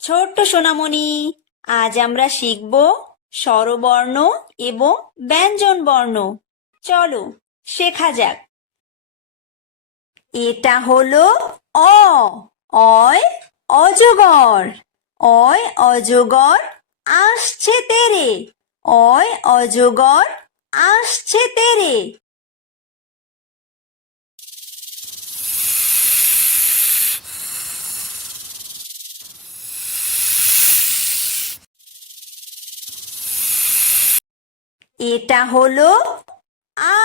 ছোট্ট সোনামণি, আজ আমরা শিখব স্বরবর্ণ এবং ব্যঞ্জন বর্ণ। চলো শেখা যাক। এটা হলো অ। অয় অজগর। অয় অজগর আসছে তেরে। অয় অজগর আসছে তেরে। এটা হলো আ।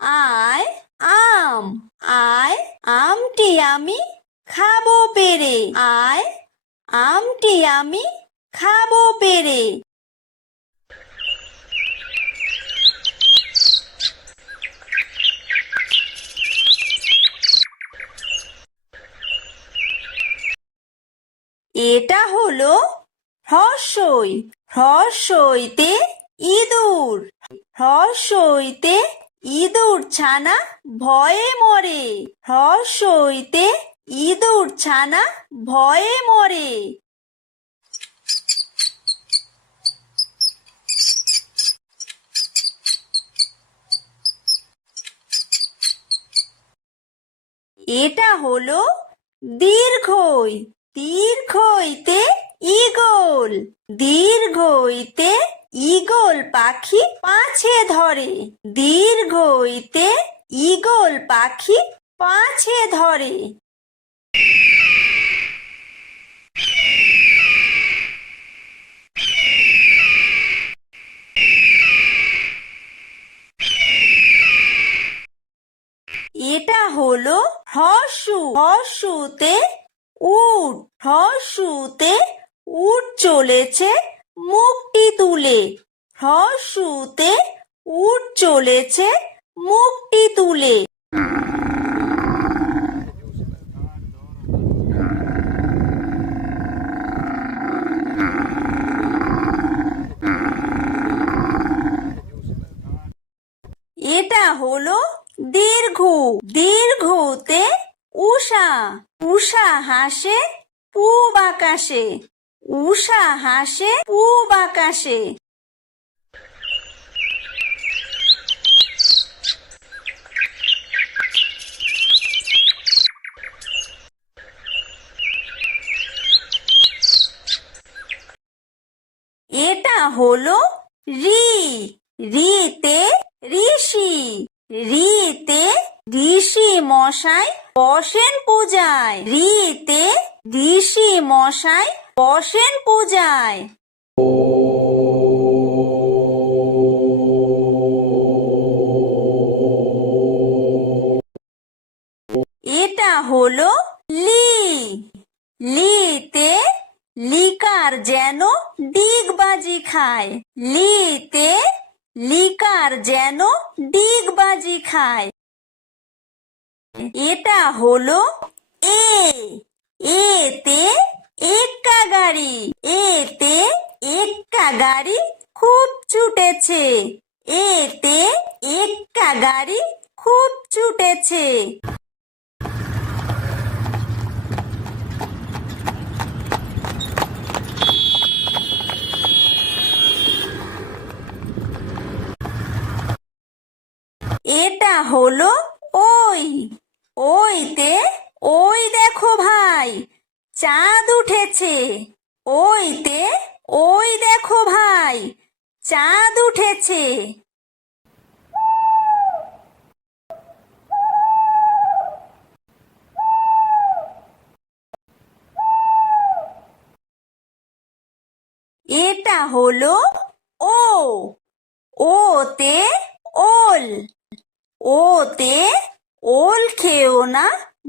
আয় আম। আয় আমটি আমি খাবো পেরে। আয় আমটি আমি খাবো পেরে। এটা হলো হ্রস্বই। হ্রস্বইতে ইঁদুর। হ্রস্বইতে ইঁদুর ছানা ভয়ে মরে। হ্রস্বইতে ইঁদুর ছানা ভয়ে মরে। এটা হলো দীর্ঘই। দীর্ঘইতে ঈগল। দীর্ঘইতে ঈগল পাখি পাছে ধরে। দীর্ঘইতে ঈগল পাখি পাছে ধরে। এটা হলো হর্ষু। হর্ষুতে উট। হর্ষুতে উট চলেছে মুখটি তুলে। হর্ষুতে উট চলেছে মুখটি তুলে। এটা হলো দীর্ঘ। দীর্ঘতে উষা। উষা হাসে পূব আকাশে। উষা হাসে পূব আকাশে। এটা হলো ঋ। ঋতে ঋষি। ঋতে ঋষি মশাই বসেন পূজায়। ঋতে ঋষি মশাই বসেন পূজায়। এটা হলো লি। লিতে লিকার যেন ডিগবাজি খায়। লিতে লিকার যেন ডিগবাজি খায়। এটা হলো এ। এতে এক্কা গাড়ি। এতে এক্কা গাড়ি খুব ছুটেছে। এতে এক্কা গাড়ি খুব ছুটেছে। এটা হলো ওই। ওইতে ওই দেখো ভাই চাঁদ উঠেছে। ওইতে ওই দেখো ভাই চাঁদ উঠেছে। এটা হলো ও। ওতে ওল। ওতে ওল খেও না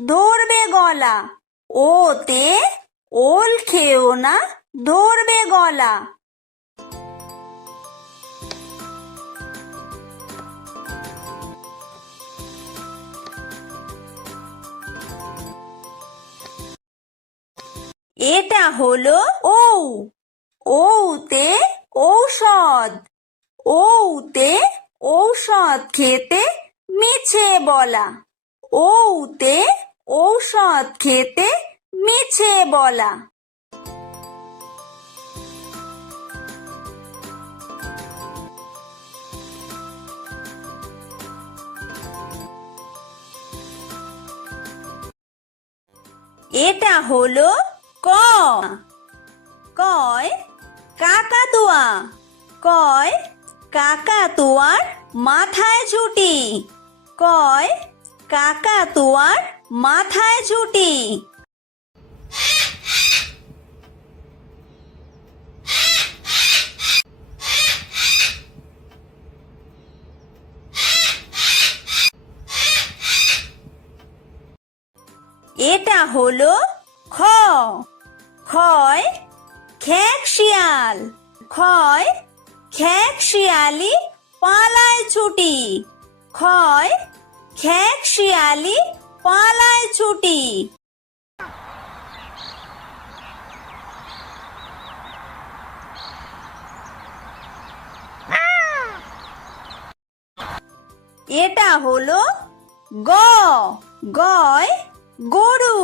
ধরবে গলা। ওতে ওল খেও না ধরবে গলা। এটা হলো ঔ। ঔতে ঔষধ। ঔতে ঔষধ খেতে মিছে বলা। ঔতে ঔষধ খেতে মিছে বলা। এটা হলো ক। কয় কাকাতুয়া। কয় কাকাতুয়ার মাথায় ঝুঁটি। কয় কাকাতুয়ার মাথায় ঝুঁটি। এটা হলো খ। খয় খেক শিয়াল। খয় খেক শিয়ালি পালায় ছুটি। খয় খেক শিয়ালি পালায় ছুটি। এটা হলো গ। গয় গরু।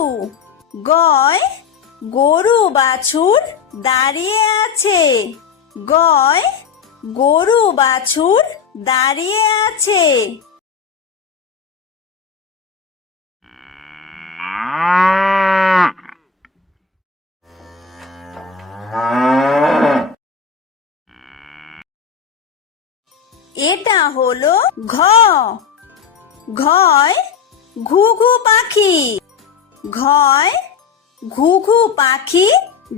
গয় গরু বাছুর দাঁড়িয়ে আছে। গয় গরু বাছুর দাঁড়িয়ে আছে। এটা হলো ঘ। ঘয় ঘুঘু পাখি। ঘয় ঘুঘু পাখি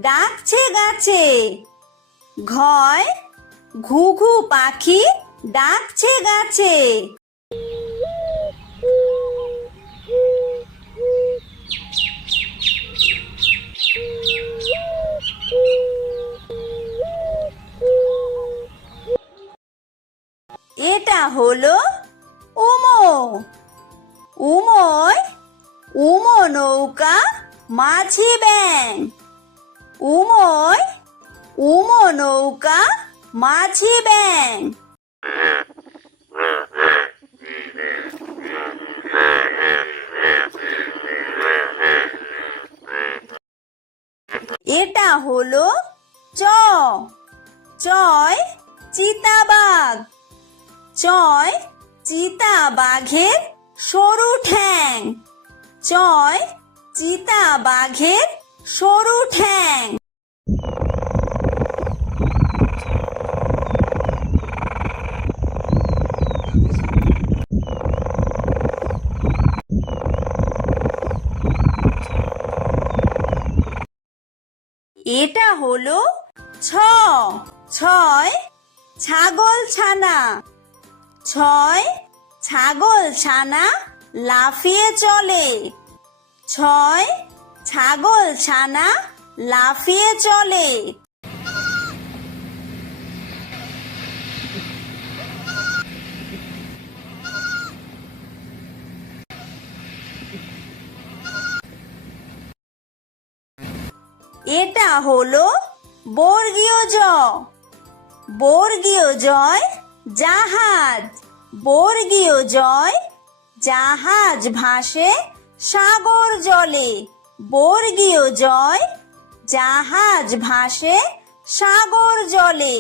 ডাকছে গাছে। ঘয় ঘুঘু পাখি ডাকছে গাছে। এটা হলো উমো। উমোয় উমো নৌকা মাঝি ব্যাং। উমোয় উমো নৌকা মাঝি ব্যাং। এটা হলো চ। চয় চিতাবাঘ। চয় চিতাবাঘের সরু ঠ্যাং। চয় চিতাবাঘের সরু ঠ্যাং। এটা হলো ছ। ছয় ছাগল ছানা। ছয় ছাগল ছানা লাফিয়ে চলে। ছয় ছাগল ছানা লাফিয়ে চলে। এটা হলো বর্গীয় জ। বর্গীয় জয় জাহাজ। বর্গীয় জয় জাহাজ ভাসে সাগর জলে। বর্গীয় জয় জাহাজ ভাসে সাগর জলে।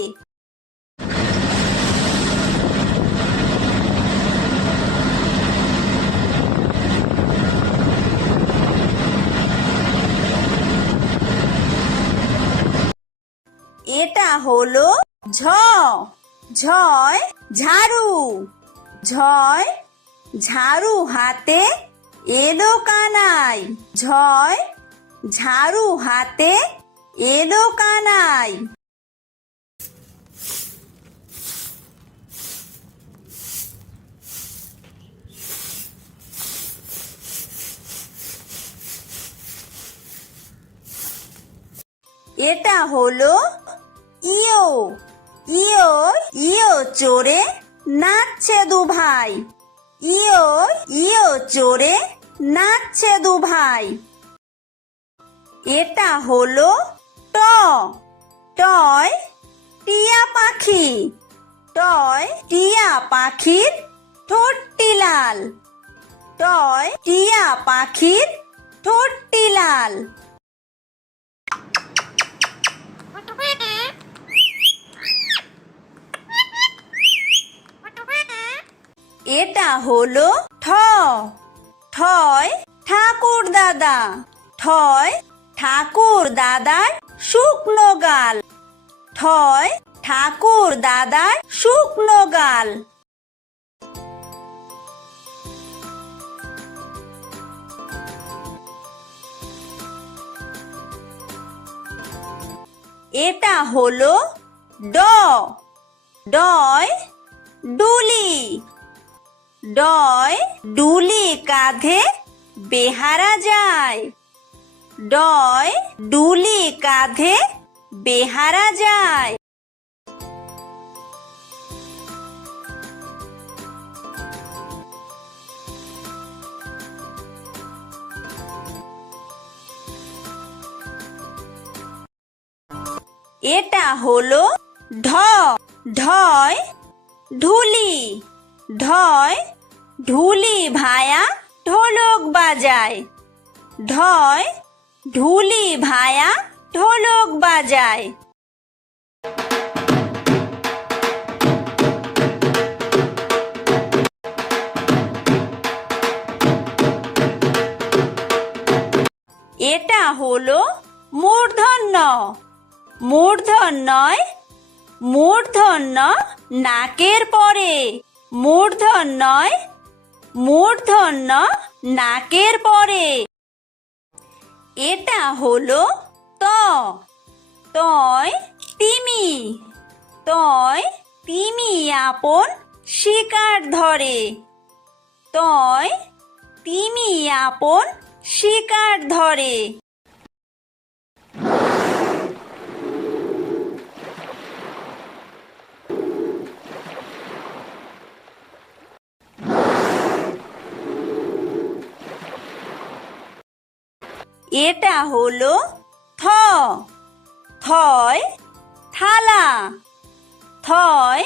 এটা হলো ঝ। ঝয় ঝাড়ু। ঝয় ঝাড়ু হাতে এলো কানাই। ঝয় ঝাড়ু হাতে এলো কানাই। এটা হলো ইয়ো। ইয়ো ইয়ো চড়ে নাচছে দু ভাই। ইয়ো ইয়ো চড়ে নাচছে দু ভাই। এটা হলো ট। টয় টিয়া পাখি। টয় টিয়া পাখির ঠোঁটটি লাল। টয় টিয়া পাখির ঠোঁটটি লাল। এটা হলো ঠ। ঠয় ঠাকুর দাদা। ঠয় ঠাকুর দাদার শুকনো গাল। ঠয় ঠাকুর দাদার শুকনো গাল। এটা হলো ড। ডয় ডুলি। ডয় ডুলি কাঁধে বেহারা যায়। ডয় ডুলি কাঁধে বেহারা যায়। এটা হলো ঢ। ঢয় ঢুলি। ঢয় ঢুলি ভায়া ঢোলক বাজায়। ঢয় ঢুলি ভায়া ঢোলক বাজায়। এটা হলো মূর্ধন্য। মূর্ধন্যয় মূর্ধন্য নাকের পরে। মূর্ধন্যয় মূর্ধন্য নাকের পরে। এটা হলো ত। তয় তিমি। তয় তিমি আপন শিকার ধরে। তয় তিমি আপন শিকার ধরে। এটা হলো থ। থয় থালা। থয়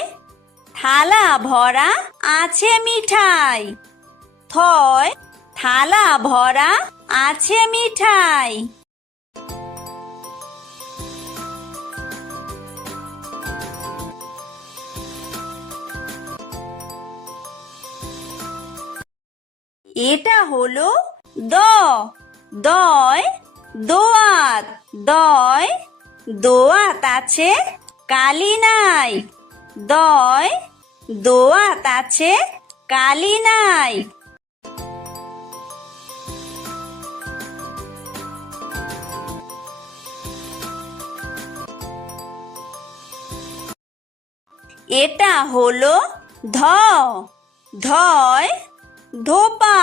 থালা ভরা আছে মিঠাই। থয় থালা ভরা আছে মিঠাই। এটা হলো দ। দয় দোয়াত। দয় দোয়াত আছে কালি নাই। দয় দোয়াত আছে কালি নাই। এটা হলো ধ। ধয় ধোপা।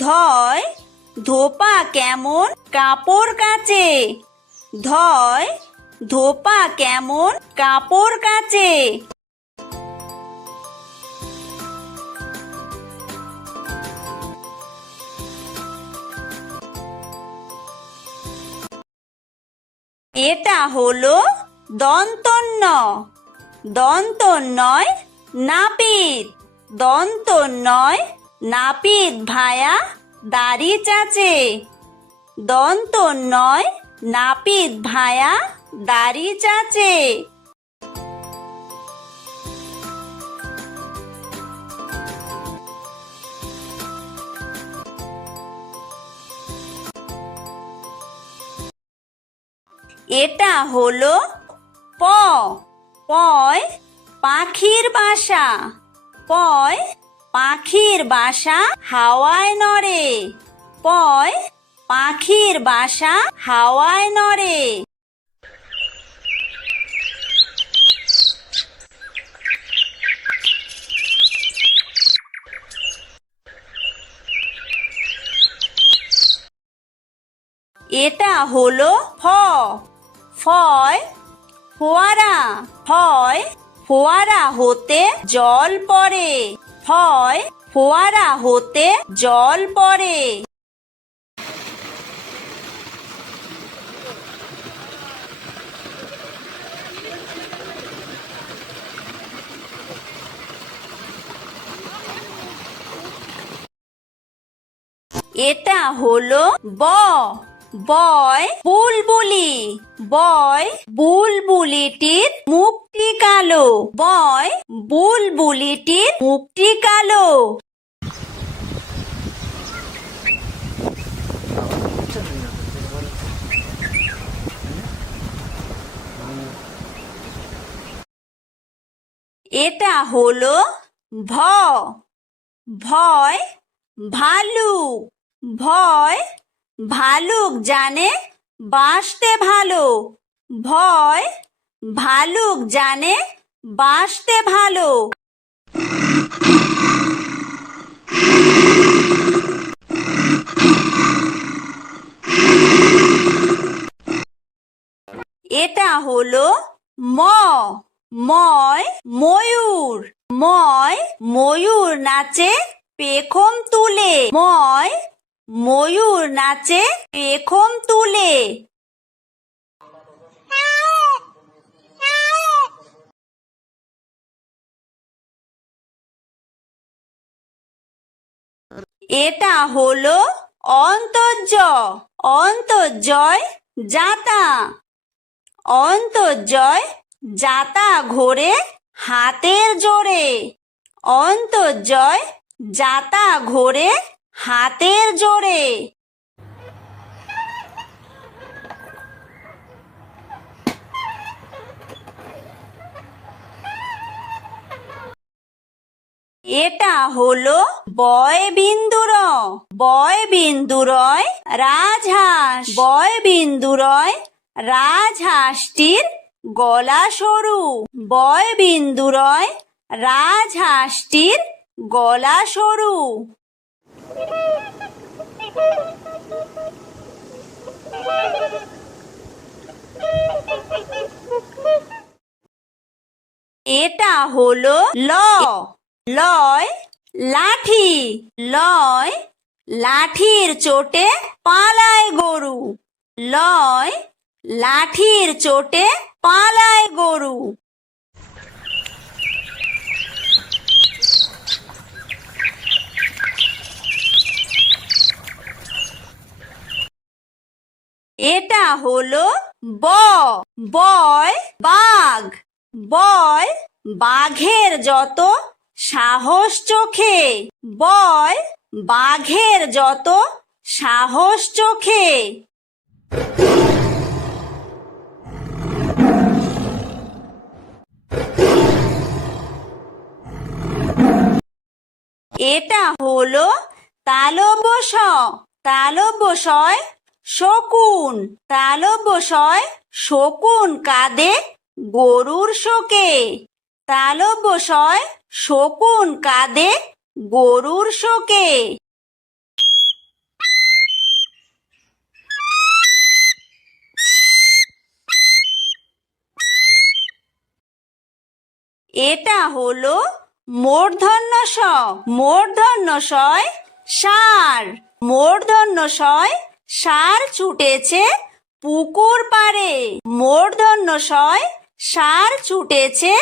ধয় ধোপা কেমন কাপড় কাচে। ধয় ধোপা কেমন কাপড় কাচে। এটা হলো দন্তন্য। দন্তন্যয় নাপিত। দন্তন্যয় নাপিত ভায়া দাড়ি চাচে। দন্তন্যয় নাপিত ভায়া দাড়ি চাচে। এটা হলো প। পয় পাখির বাসা। পয় পাখির বাসা হাওয়ায় নড়ে। পয় পাখির বাসা হাওয়ায় নড়ে। এটা হলো ফ। ফয় ফোয়ারা। ফয় ফোয়ারা হতে জল পড়ে। ফয় ফোয়ারা হতে জল পড়ে। এটা হলো ব, বয় বুলবুলি। বয় বুলবুলিটির মুখটি কালো। বয় বুলবুলিটির মুখটি কালো। এটা হলো ভ, ভয় ভালুক। ভয় ভালুক জানে বাঁচতে ভালো। ভয় ভালুক জানে বাঁচতে ভালো। এটা হলো ম, ময় ময়ূর। ময় ময়ূর নাচে পেখম তুলে। ময় ময়ূর নাচে পেখম তুলে। এটা হলো অন্তর্য, অন্তর্জয় যাতা। অন্তর্জয় যাতা ঘোরে হাতের জোরে। অন্তর্জয় যাতা ঘোরে হাতের জোরে। এটা হলো বয় বিন্দুর, বয় বিন্দুরয় রাজহাঁস। বয় বিন্দুরয় রাজহাঁসটির গলা সরু। বয় বিন্দুরয় রাজহাঁসটির গলা সরু। এটা হলো ল, লয় লাঠি। লয় লাঠির চোটে পালায় গরু। লয় লাঠির চোটে পালায় গরু। এটা হলো ব, বয় বাঘ। বয় বাঘের যত সাহস চোখে। বয় বাঘের যত সাহস চোখে। এটা হলো তালব্য শ, তালব্য শয় শকুন। তালব্য শয় শকুন কাঁদে গরুর শোকে। তালব্য শয় শকুন কাঁদে গরুর শোকে। এটা হলো মূর্ধন্য ষ, মূর্ধন্য শয় ষাঁড়। মূর্ধন্য শয় ষাঁড় ছুটেছে পুকুর পাড়ে। মূর্ধন্য শয় ষাঁড় ছুটেছে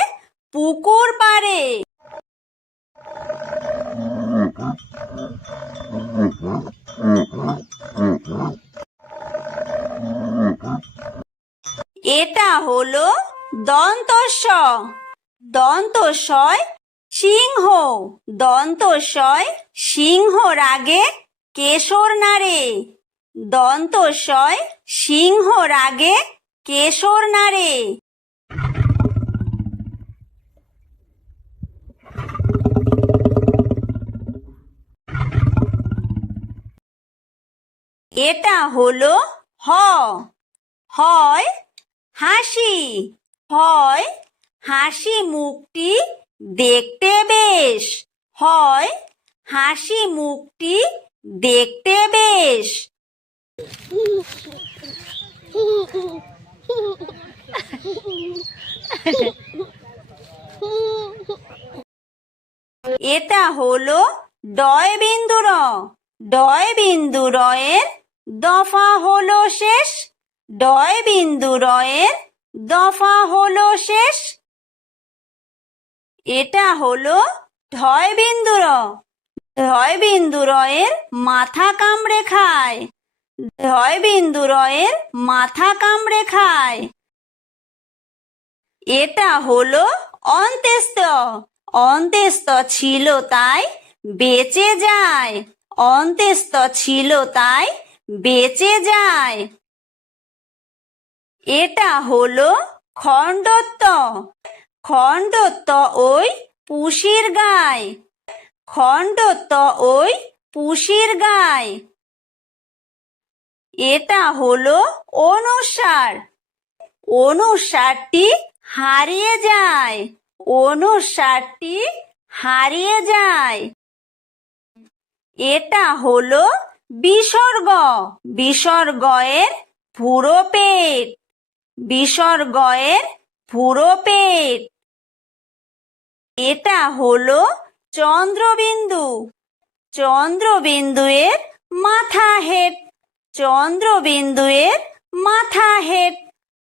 পুকুর পাড়ে। এটা হলো দন্তস্ব, দন্তস্বয় সিংহ। দন্তস্বয় সিংহ রাগে কেশর নাড়ে। দন্তস্বয় সিংহ রাগে কেশর নাড়ে। এটা হলো হ, হয় হাসি। হয় হাসি মুখটি দেখতে বেশ। হয় হাসি মুখটি দেখতে বেশ। এটা হলো ডয় বিন্দু র, ডয় বিন্দু রয়ের দফা হলো শেষ। ডয় বিন্দু রয়ের দফা হলো শেষ। এটা হলো ঢয় বিন্দু র, ঢয় বিন্দু রয়ের মাথা কামড়ে খায়। ঢয় বিন্দু রয়ের মাথা কামড়ে খায়। এটা হলো অন্ত্যেস্ত। অন্ত্যেস্ত ছিল তাই বেঁচে যায়। অন্ত্যেস্ত ছিল তাই বেঁচে যায়। এটা হলো খণ্ডত্ব। খণ্ডত্ব ওই পুষির গায়। খণ্ডত্ব ওই পুষির গায়। এটা হলো অনুস্বার। অনুস্বারটি হারিয়ে যায়। অনুস্বারটি হারিয়ে যায়। এটা হলো বিসর্গ। বিসর্গ এর পুরো পেট। বিসর্গ এর পুরো পেট। এটা হলো চন্দ্রবিন্দু। চন্দ্রবিন্দু এর মাথা হেড। চন্দ্রবিন্দু এর মাথা হেড।